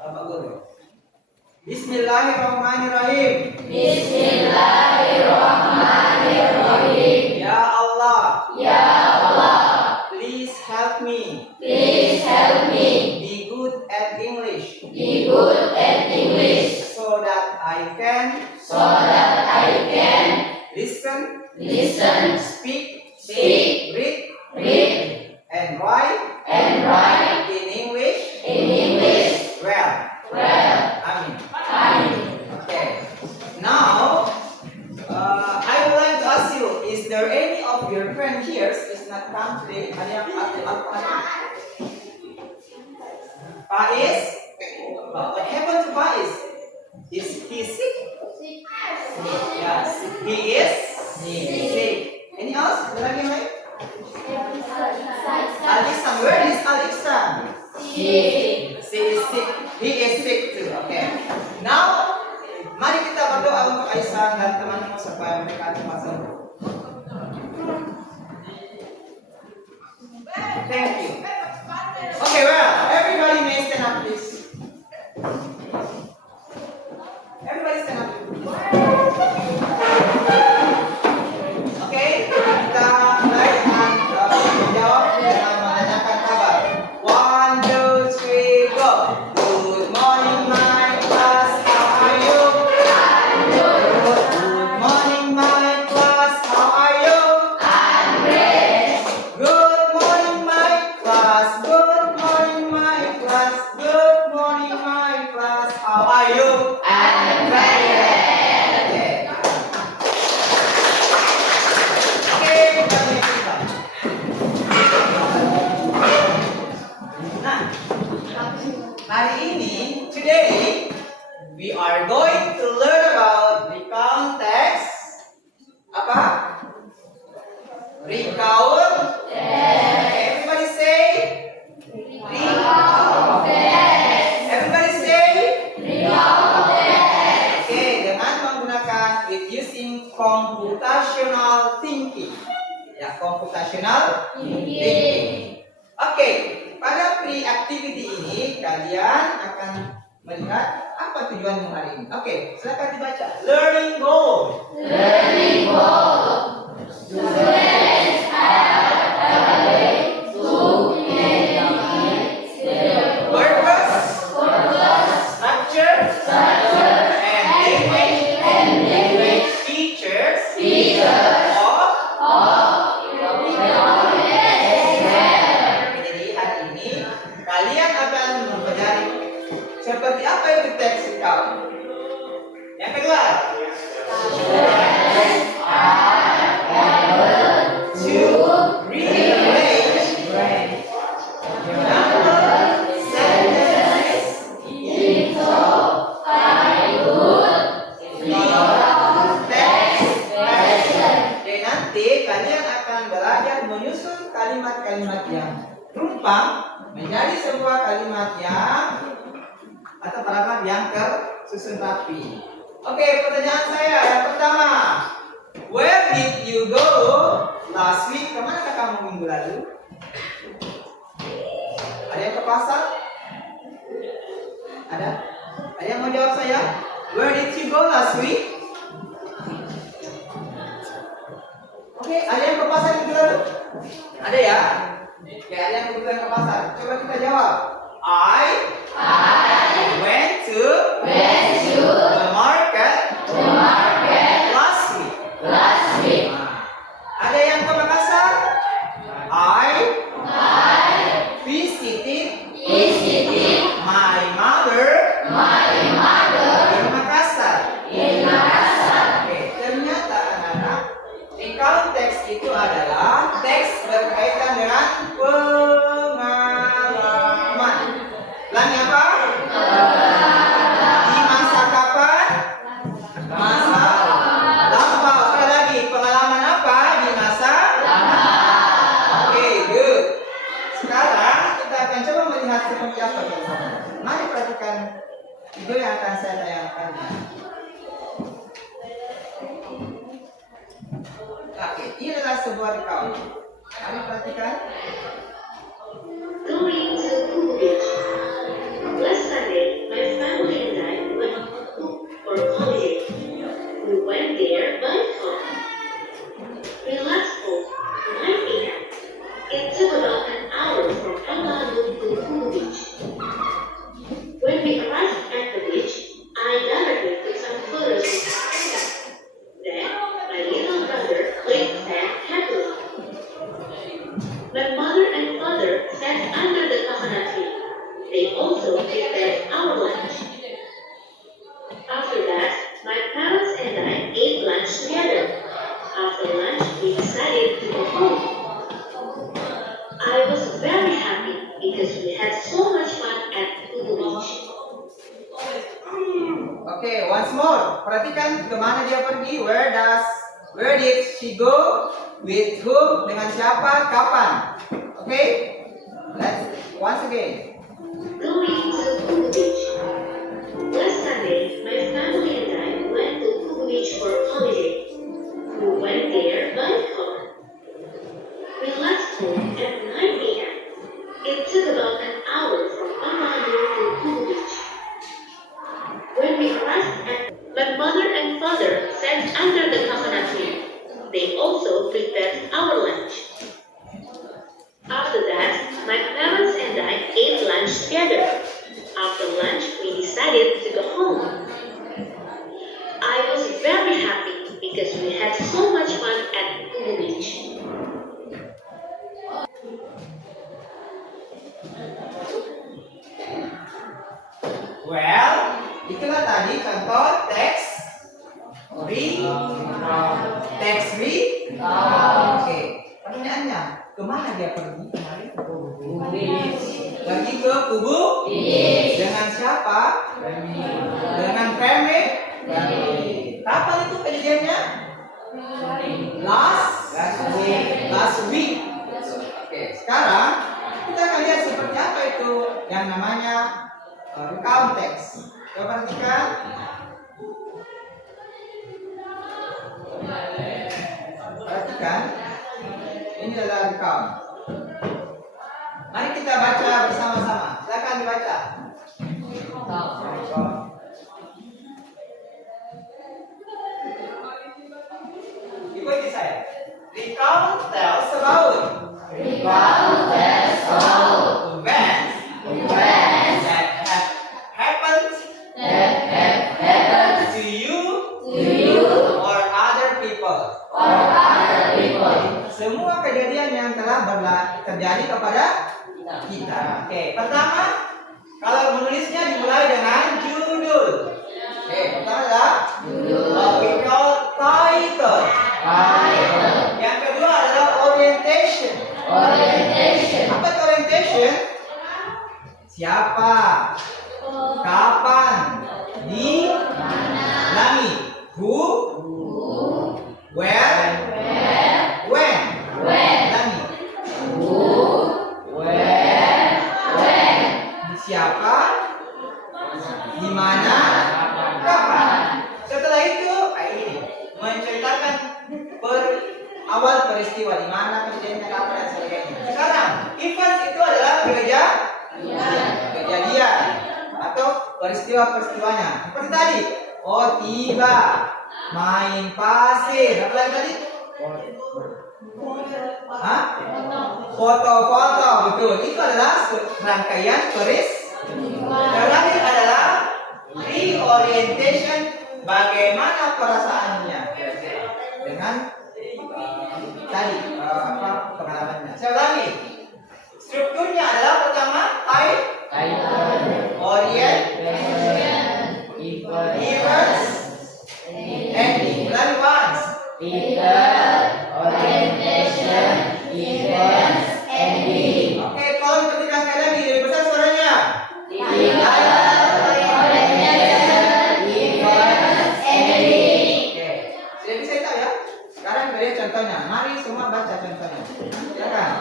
Pak Guru. Bismillahirrahmanirrahim. Bismillahirrahmanirrahim. Ya Allah, Ya Allah, please help me. please help me Be good at English, be good at English so that I can so that I can listen, listen, speak, speak, read, read, and write and write in English in English well. well. Amin. Amin. Okay. Now, I would like to ask you: is there any of your friend here is not come today? Ada yang Faiz? What happened to Faiz? Is he sick? Yes, he is sick. Any else? Ada lagi yang lain? Alexan, where is Alexan? She is sick. He is sick too. Okay. Now, mari kita berdoa untuk Aisyah dan teman-teman supaya mereka cepat sembuh. Thank you. Okay, well, everybody may stand up, please. Everybody stand up. Okay, kita mulai dengan menjawab dengan menanyakan kabar. 1, 2, 3, go. Good morning, my class. How are you? Good morning, my class. How are you? Good morning, my class. Good morning, my class. Good morning, my class. How are you? Okay, kita mulai kita. Nah, hari ini, today, we are going to learn about recount text. Apa? Recount. Everybody say. Recount. Everybody say. Oke, dengan menggunakan with using computational thinking. Ya, computational thinking. Oke, pada pre-activity ini kalian akan melihat apa tujuanmu hari ini. Oke, silakan dibaca. Learning goal. Learning goal. Students have a way to educate Purpose, structure, and language features of. Jadi hari ini kalian akan mempelajari seperti apa itu teks recount. Yang kedua, to rearrange number sentences into text version. Jadi nanti kalian akan belajar menyusun kalimat-kalimat yang rumpang menjadi sebuah kalimat yang atau paragraf yang tersusun rapi. Oke, pertanyaan saya yang pertama, where did you go last week? Kemana kamu minggu lalu? Ada yang ke pasar? Ada? Ada yang mau jawab saya? Where did you go last week? Oke, ada yang ke pasar minggu lalu? Ada ya? Oke, ada yang kebetulan ke pasar. Coba kita jawab. I went to the market last week. Ada yang ke Makassar? I visited my mother in Makassar. Oke, ternyata anak-anak, recount text itu adalah teks berkaitan dengan pengalaman. Ulangi apa? Di masa kapan? Masa lampau. Sekali lagi, pengalaman apa di masa lampau? Oke, good. Sekarang kita akan coba melihat seperti apa bersama. Mari perhatikan video yang akan saya tayangkan. Oke, ini adalah sebuah recount. Mari perhatikan. Going to Cool Beach. Let's When we arrived at the beach, I directly took some photos with Anna. Then, my little brother played tag happily. My mother and father sat under the coconut tree. They also prepared our lunch. After that, my parents and I ate lunch together. After lunch, we decided to go home. I was very happy because we had so much fun at Kubu Beach. Oke, once more. Perhatikan kemana dia pergi. Where did she go? With whom? Dengan siapa? Kapan? Oke? Let's once again. Going to Kubu Beach. Last Sunday, my family and I went to Kubu Beach for holiday. We went there by car. We left home at 9 a.m. It took about an hour from Pampanga to Kubu Beach. When we arrived my mother and father sat under the coconut tree. They also prepared our lunch. After that, my parents and I ate lunch together. After lunch, we decided to go home. I was very happy because we had so much fun at Kubu Beach. Well, itulah tadi contoh teks read. Oke, pertanyaannya, kemana dia pergi kemarin? Pergi ke Kubu. Dengan siapa? Dengan family. Kapan itu kejadiannya? Last week. Oke, sekarang kita akan lihat seperti apa itu yang namanya recount text. Coba perhatikan. Perhatikan. Ini adalah recount. Mari kita baca bersama-sama. Silakan dibaca. Ikuti saya. Recount tells about events that have happened to you or other people. Semua kejadian yang telah terjadi kepada kita. Oke, pertama, kalau menulisnya dimulai dengan judul. Oke, pertama adalah we call title. Yang kedua adalah orientation. Apa itu orientation? Siapa? Kapan? Di mana? Who? Where? When? Ulangi. Siapa? Di mana? Kapan? Setelah itu, ini menceritakan awal peristiwa di mana kejadiannya kapan dan sebagainya. Sekarang, events itu adalah kejadian atau peristiwa-peristiwanya. Seperti tadi, oh tiba, main pasir, apa lagi tadi? Foto-foto, betul. Itu adalah rangkaian peristiwa. Terakhir adalah reorientation, bagaimana perasaannya dengan tadi pengalamannya. Saya ulangi. Strukturnya adalah pertama orient, events, ending. Ulangi once. Oke, tolong ketikkan sekali lagi lebih besar suaranya. Oke, sudah bisa tahu ya. Sekarang kita lihat contohnya. Mari semua baca contohnya. Silakan.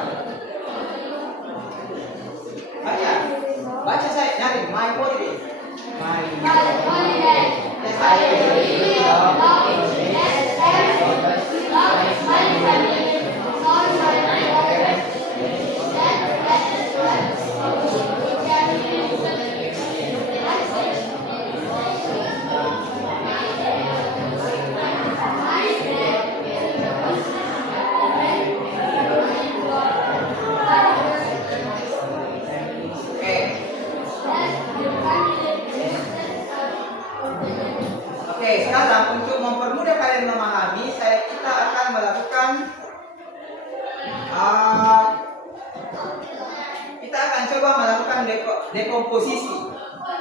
Baca saya nyari my holiday. Oke, sekarang untuk mempermudah kalian memahami, kita akan melakukan kita akan coba melakukan dekomposisi.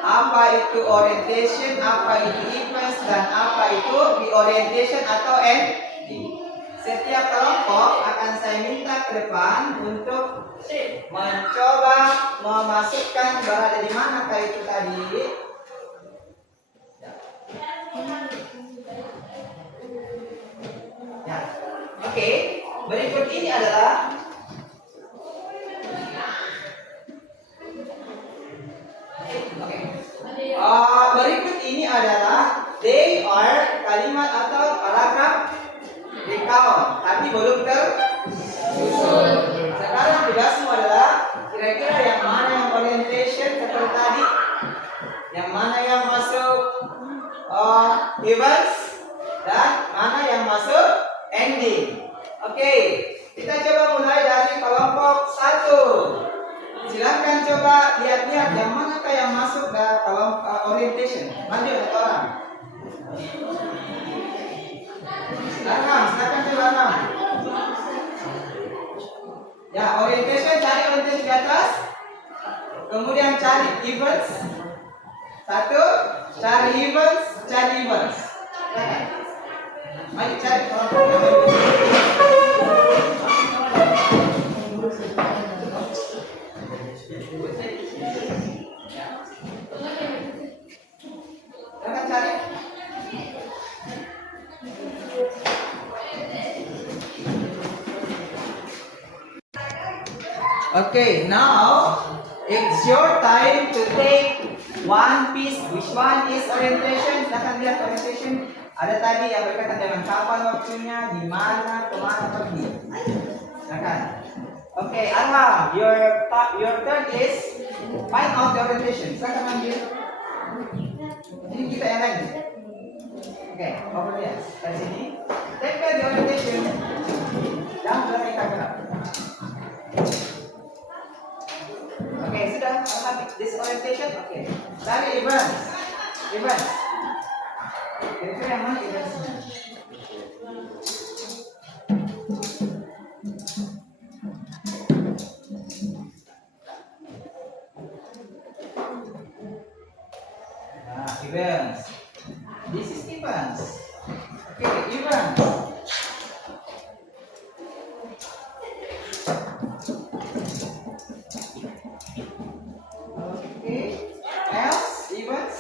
Apa itu orientation, apa itu events, dan apa itu reorientation atau ending. Setiap kelompok akan saya minta ke depan untuk mencoba memasukkan berada di mana itu tadi. Ya. Oke, berikut ini adalah berikut ini adalah they are kalimat atau paragraf recount, tapi belum tersusun. Sekarang tugasmu adalah kira-kira yang mana yang orientation seperti tadi, yang mana yang masuk events, dan mana yang masuk ending. Oke, kita coba mulai dari kelompok 1. Silakan coba lihat-lihat yang manakah yang masuk ke kelompok orientation. Maju orang. Silakan coba Ram. Ya, orientation, cari orientation di atas. Kemudian cari events. 1, cari events, cari events. Mari cari cari. Okay, now it's your time to take one piece. Which one is orientation? Silakan lihat orientation. Ada tadi yang berkaitan dengan kapan waktunya, di mana, kemana pergi. Silakan. Okay, Arham, your turn is find out the orientation. Silakan ambil. Ini kita yang lain. Okay, over there. Dari sini. Take the orientation. Jangan belakang kamera. Okay, sudah. This orientation. Okay. Cari events. Kira-kira yang mana eventsnya? Events. This is events. Okay, events. Okay, else events.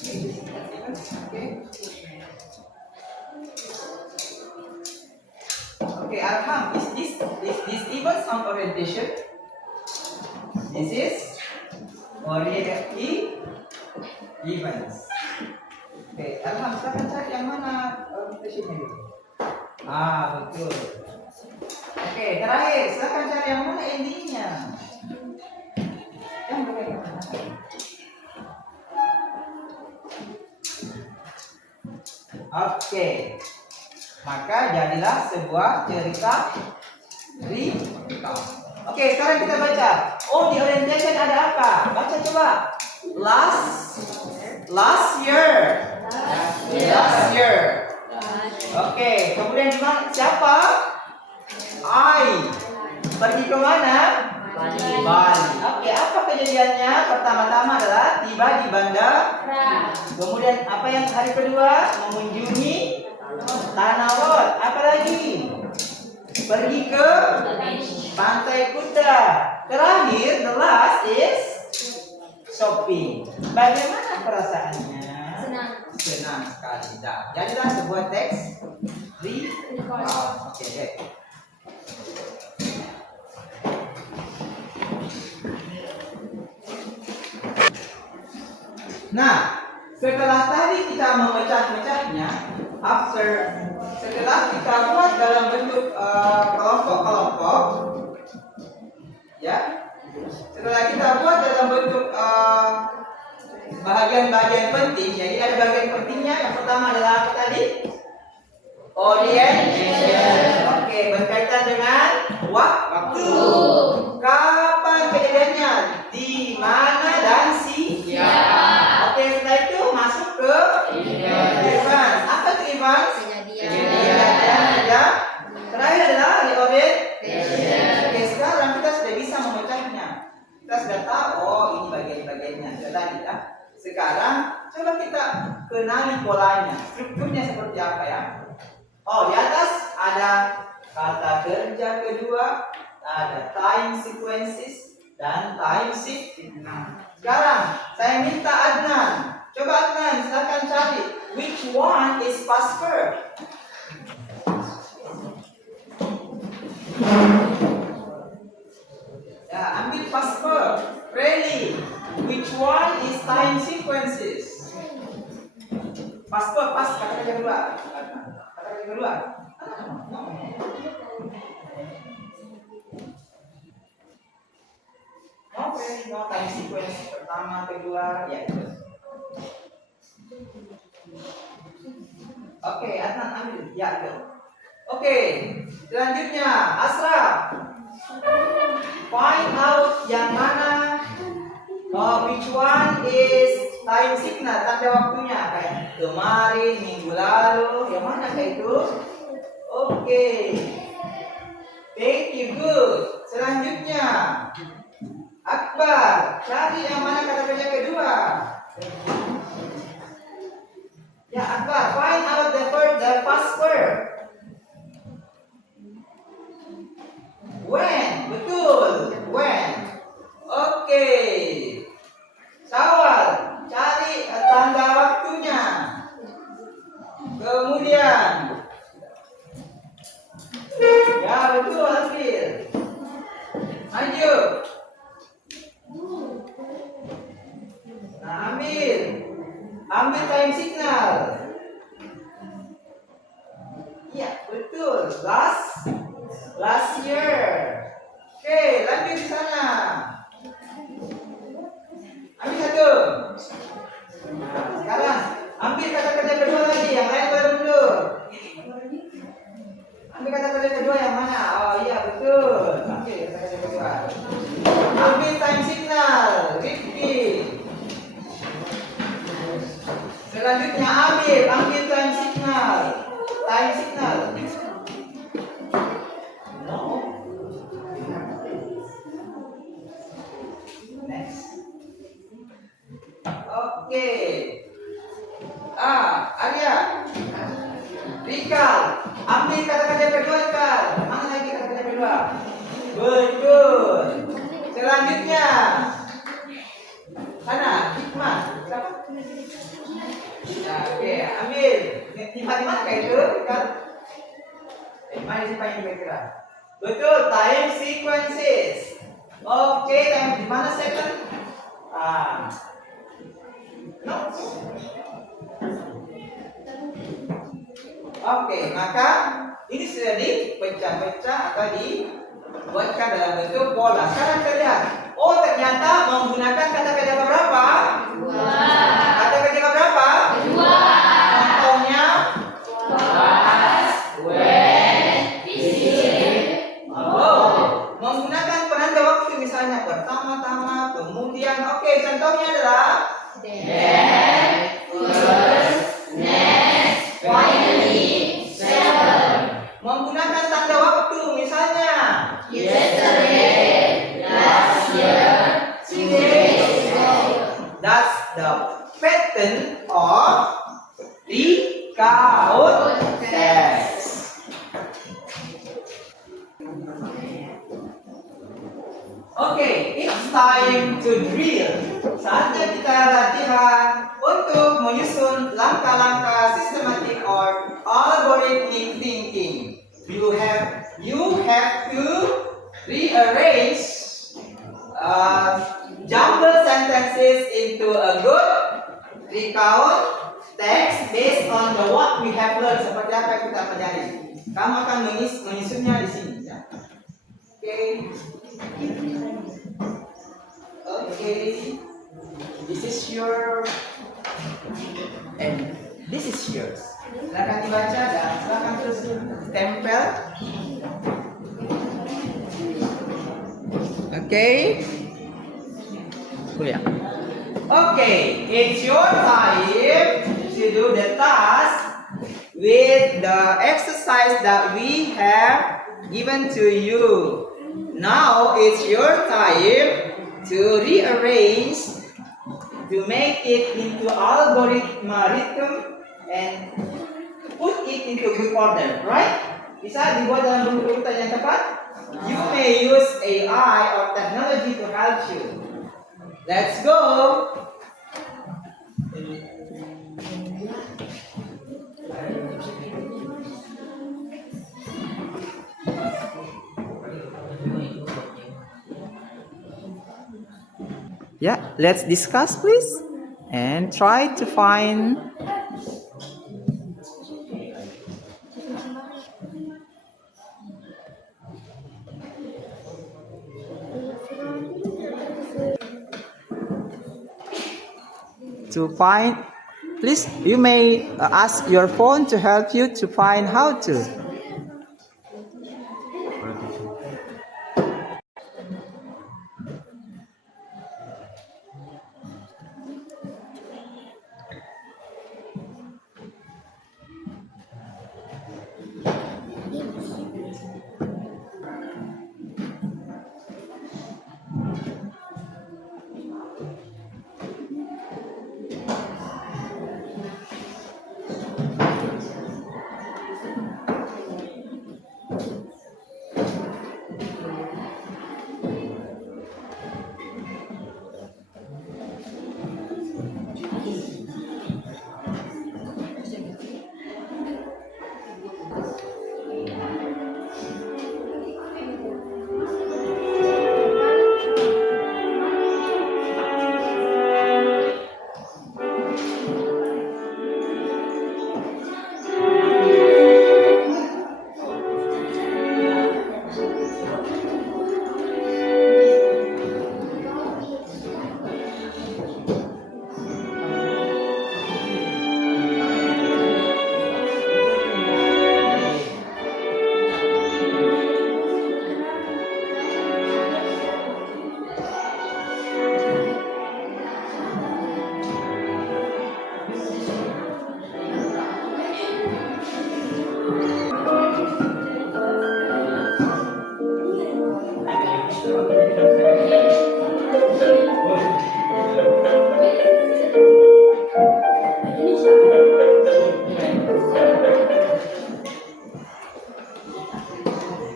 Okay, this is events. Okay. Okay, Arham, is this events on orientation? This is events. Oke, Arham, silakan cari yang mana orientationnya itu. Betul. Oke, terakhir, silakan cari yang mana endingnya. Yang berkaitan. Oke, maka jadilah sebuah cerita recount. Oke, sekarang kita baca. Oh, di orientation ada apa? Baca coba. Last year. Oke, kemudian di mana? Siapa? I. Pergi ke mana? Bali. Oke, apa kejadiannya? Pertama-tama adalah tiba di bandara. Kemudian apa yang hari kedua? Mengunjungi Tanah Lot. Apa lagi? Pergi ke Pantai Kuta. Terakhir, the last is shopping. Bagaimana perasaannya? Senang sekali. Jadilah sebuah teks recount. Oke. Nah, setelah tadi kita memecah-mecahnya, setelah kita buat dalam bentuk kelompok-kelompok, ya. Setelah kita buat dalam bentuk bagian-bagian penting, jadi ada bagian pentingnya. Yang pertama adalah apa tadi? Orientation. Oke, berkaitan dengan waktu. Kapan kejadiannya? Di mana? Kita sudah tahu, oh ini bagian-bagiannya, sudah tadi ya. Sekarang coba kita kenali polanya, strukturnya seperti apa ya. Oh, di atas ada kata kerja kedua, ada time sequences dan time shift. Sekarang saya minta Adnan, coba Adnan silakan cari which one is past verb. Ya, ambil past verb. Really, which one is time sequences? Past verb, pas kata kerja kedua. Kata kerja kedua. No, really, no time sequence. Pertama, kedua, ya itu. Oke, Adnan ambil. Ya, itu. Oke, selanjutnya Asraf. Find out yang mana which one is time signal, tanda waktunya kayak kemarin, minggu lalu, yang mana kayak itu? Oke. Thank you, good. Selanjutnya Akbar, cari yang mana kata kerja kedua. Ya Akbar, find out the past verb. When, betul, when. Oke. Sawal, cari tanda waktunya. Kemudian, ya betul, ambil. Maju. Nah, ambil time signal. Ya betul, last year. Oke, lanjut di sana. Ambil satu. Nah, sekarang ambil kata kerja kedua lagi, yang lain baru dulu. Ambil kata kerja kedua yang mana? Oh iya betul. Ambil kata kerja kedua. Ambil time signal, repeat. Selanjutnya ambil time signal. Time signal. No. Next. Oke. Arya. Rikal, ambil kata kerja kedua Rikal. Mana lagi kata kerja kedua? Betul. Selanjutnya. Sana, Hikmah. Siapa? Nah, oke, ambil. Timah kayak itu, Rikal. Mana simpan ini kira? Betul, time sequences. Oke, time di mana second? No. Oke, maka ini sudah dipecah-pecah atau dibuatkan dalam bentuk pola. Sekarang kita lihat. Oh, ternyata menggunakan kata kerja berapa? Dua. Kata kerja berapa? Dua. Contohnya? Was, when, visit. Oh, menggunakan penanda waktu misalnya pertama-tama, kemudian. Oke, contohnya adalah Then, first, next, finally, seven. menggunakan tanda waktu misalnya Yesterday, last year, 2 days ago. that's the pattern of recount text. Oke, it's time to drill. Saatnya kita latihan untuk menyusun langkah-langkah sistematik or algorithmic thinking. You have to rearrange jumbled sentences into a good recount text based on the what we have learned. Seperti apa yang kita pelajari. Kamu akan menyusunnya di sini. Ya. Okay. This is your and this is yours. Silakan dibaca dan silakan terus tempel. Okay. Okay, it's your time to do the task with the exercise that we have given to you. Now it's your time to rearrange, to make it into algorithm and put it into good order, right? Bisa dibuat dalam bentuk urutan yang tepat. You may use AI or technology to help you. Let's go. Yeah, let's discuss please and try to find please you may ask your phone to help you to find how to.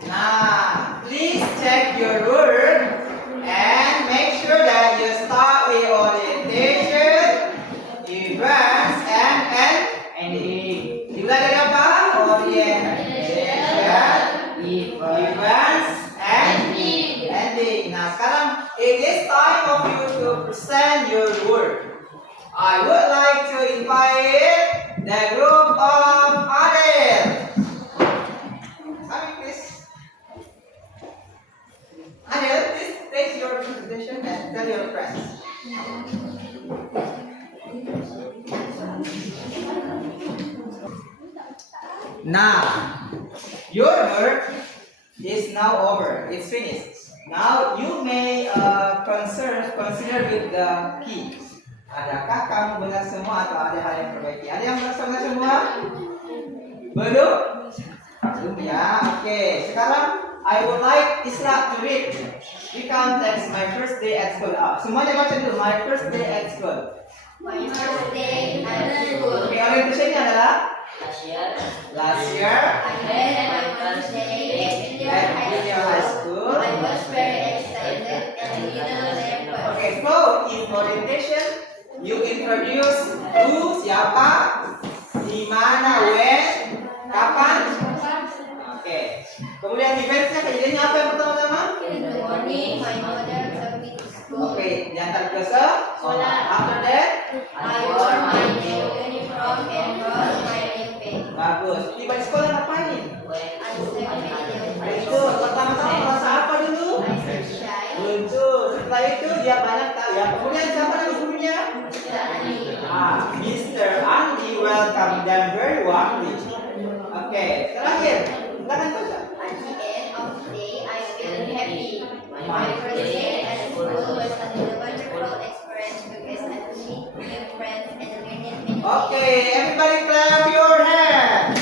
Now, please check your word and make sure that you start with orientation, events, and ending. Dimulai dari apa? Orientation, events, and ending. Nah, sekarang it is time of you to present your word. I would like to invite the group of adults. Come please. Adel, please take your presentation and tell your friends. Now, your work is now over. It's finished. Now you may consider with the key. Adakah kamu benar semua atau ada hal yang perbaiki? Ada yang benar semua? Belum? Belum ya. Oke. Sekarang I would like Isra to read. We can text my first day at school. Semuanya baca dulu. My first day at school. My first day at school. Oke, orientasinya adalah last year. I had my first day at Junior high school. I was very excited and nervous. Oke, so in orientation you introduce who, siapa, di mana, when, kapan. Oke. Kemudian eventnya kejadiannya apa yang pertama-tama? In the morning, my mother took me to school. Oke, diantar ke sekolah. After that, I wore my new uniform and brushed my new face. bagus. Tiba di sekolah ngapain? I sang video. Itu pertama-tama merasa apa dulu? I said shy. Lucu. Setelah itu dia banyak tahu ya. Kemudian siapa nama gurunya? Mr. Andi welcome them very warmly. Oke, terakhir. Silakan baca. At the end of the day, I feel happy. My first day at school was a wonderful experience because I meet new friends and learned many Okay, everybody clap your hands.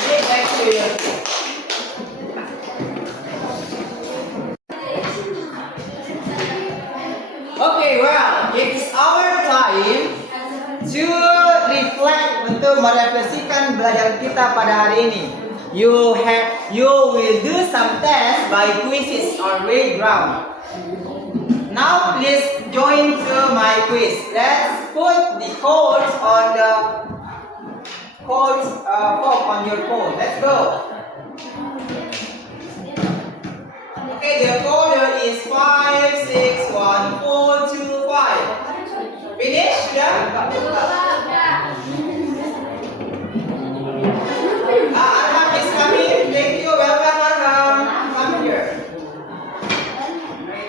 Sit back to you. merefleksikan belajar kita pada hari ini. You will do some tests by quizzes on playground. Now please join to my quiz. Let's put the codes on the form on your phone. Let's go. Okay, the code is 561425. Finish? Sudah? Arham is coming. Thank you. Welcome, Arham. Come here.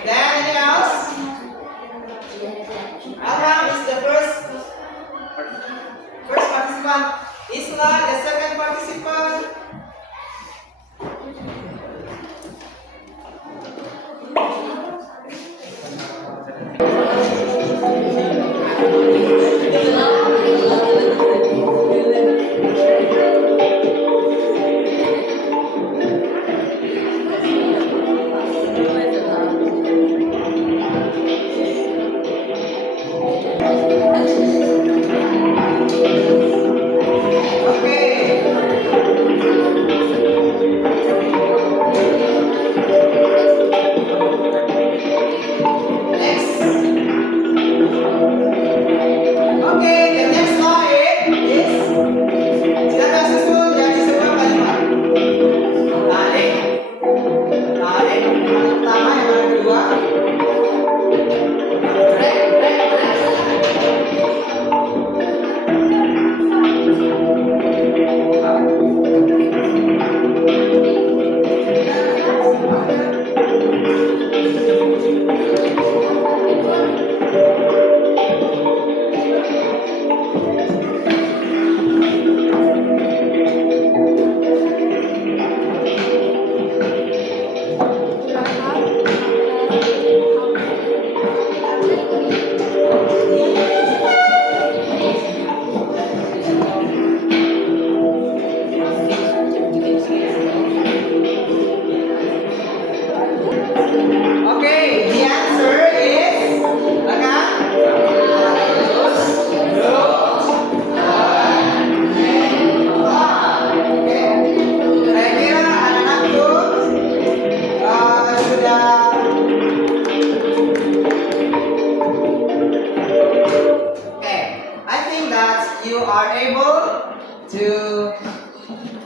Then anything else? Arham is the first participant. Isla, the second participant.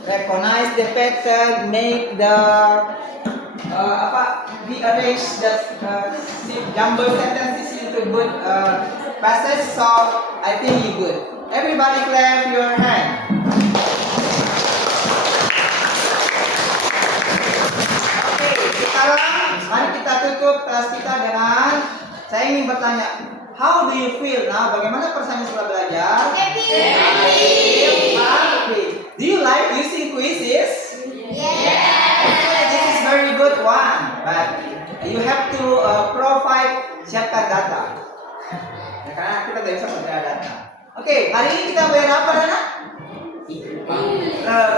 Recognize the pattern, make the rearrange the jumble sentences into good passage. So I think you good. Everybody clap your hand. Oke, sekarang mari kita tutup kelas kita dengan saya ingin bertanya, how do you feel now? Bagaimana perasaan setelah belajar? Happy. Do you like using quizzes? Yes. This is very good one, but you have to provide siapkan data. Ya, karena kita tidak bisa membayar data. Oke, hari ini kita bayar apa, Nana?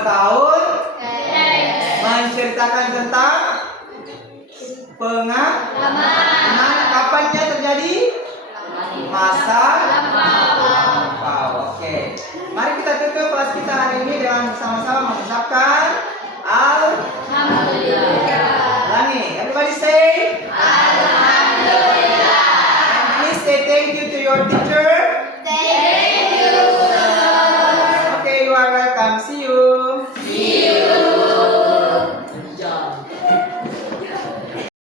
Tahun menceritakan tentang pengalaman. Kapannya terjadi? Masa lampau. Oke. Mari kita tutup kelas kita hari ini dengan bersama-sama mengucapkan Alhamdulillah. Ulangi. Everybody say Alhamdulillah. And please say thank you to your teacher.